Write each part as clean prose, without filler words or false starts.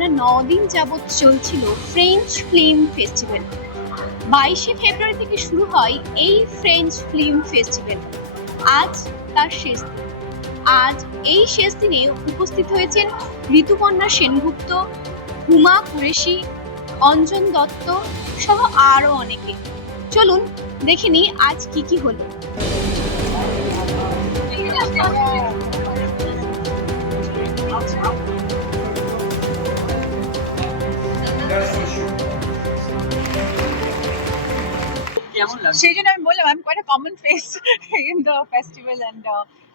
টানা 9 দিন যাবৎ চলছিল ফ্রেঞ্চ ফিল্ম ফেস্টিভ্যাল। 22শে ফেব্রুয়ারি থেকে শুরু হয় এই ফ্রেঞ্চ ফিল্ম ফেস্টিভ্যাল। আজ তার শেষ দিন। আজ এই শেষ দিনে উপস্থিত হয়েছেন ঋতুপর্ণা সেনগুপ্ত, হুমা কুরেশি, অঞ্জন দত্ত সহ আরো অনেকে। চলুন দেখে নিই আজ কি কি হলো। সেই জন্য আমি বললাম আমি quite common face in the festival and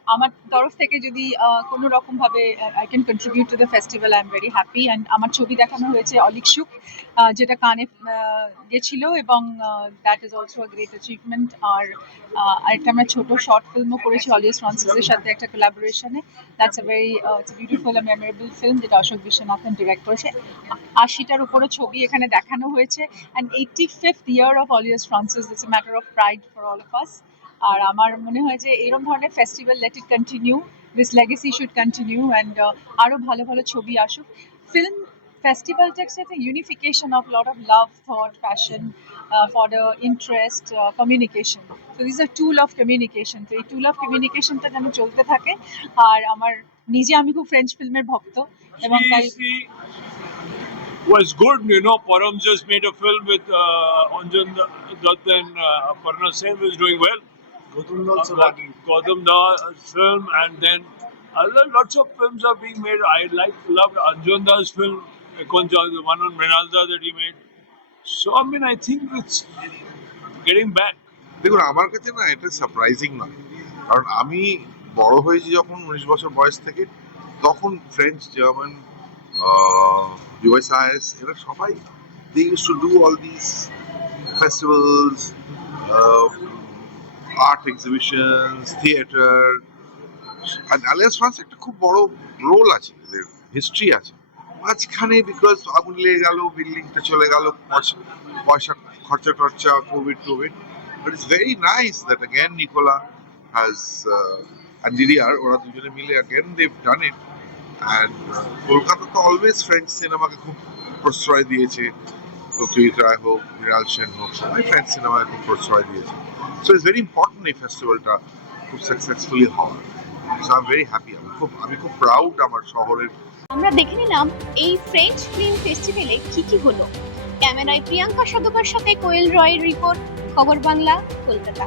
আমার তরফ থেকে যদি কোনো রকম ভাবে I can contribute to the festival I am very happy. And আমার ছবি দেখানো হয়েছে অলিক সুখ, যেটা কানে গেছিল, এবং that is also a great achievement. আর আরেকটা আমরা ছোট শর্ট ফিল্মও করেছি অলিয়াস ফ্রান্সিসের সাথে একটা কোলাবোরেশনে। That's a very beautiful and memorable film, যেটা অশোক বিশ্বনাথন ডিরেক্ট করেছে। 80টার উপরে ছবি এখানে দেখানো হয়েছে। And 85th year of Olias Francis, it's a matter of pride for all of us. আর আমার মনে হয় যে এরকম ধরনের festival let it continue, this legacy should continue, and আরও ভালো ভালো ছবি আসুক। ফিল্ম ফেস্টিভ্যালটা একটা unification of lot of love, thought, passion for the interest, communication. তো this a tool of communication. তো এই টুল অফ কমিউনিকেশনটা যেন চলতে থাকে। আর আমার আমি খুব ফ্রেঞ্চ ফিল্মের ভক্ত, এবং তাই was good, Param just made a film with Anjan Dutt and Aparna Sen, was doing well. Gautam Da's film, and then lots of films are being made. I loved Anjan Da's film, the one on Mrinalda that he made. So I think it's getting back. দেখুন, আমার কাছে না এটা surprising নয়, কারণ আমি বড় হয়েছি যখন 19 বছর বয়স থেকে, তখন ফ্রেঞ্চ, জার্মান, USIS এরা সবাই they used to do all these festivals, art exhibitions, theater, and Alliance France একটা খুব বড় রোল আছে, এদের হিস্ট্রি আছে। মাঝখানে বিকজ আগুন লেগে গেল, বিল্ডিংটা চলে গেল, পয়সা খরচা টরচা, Covid, but it's very nice that again Nicola has and Didier, ওরা দুজনে মিলে again they've done it. And Kolkata তো অলওয়েজ ফ্রেঞ্চ সিনেমাকে খুব প্রশ্রয় দিয়েছে, প্রত্যুষিত রায় হোক, মৃণাল সেন হোক, সবাই ফ্রেঞ্চ সিনেমাকে খুব প্রশ্রয় দিয়েছে। সো ইটস ভেরি ইম্পর্টেন্ট এই ফেস্টিভ্যালটা খুব সাকসেসফুলি হওয়ার। So I am very happy. আমি খুব প্রাউড আমার শহরের। আমরা দেখে নিলাম এই ফ্রেঞ্চ ফিল্ম ফেস্টিভ্যালে কি কি হলো। ক্যামেরায় প্রিয়াঙ্কা সাধুকার সাথে কোয়েল রয়ের রিপোর্ট, খবর বাংলা, কলকাতা।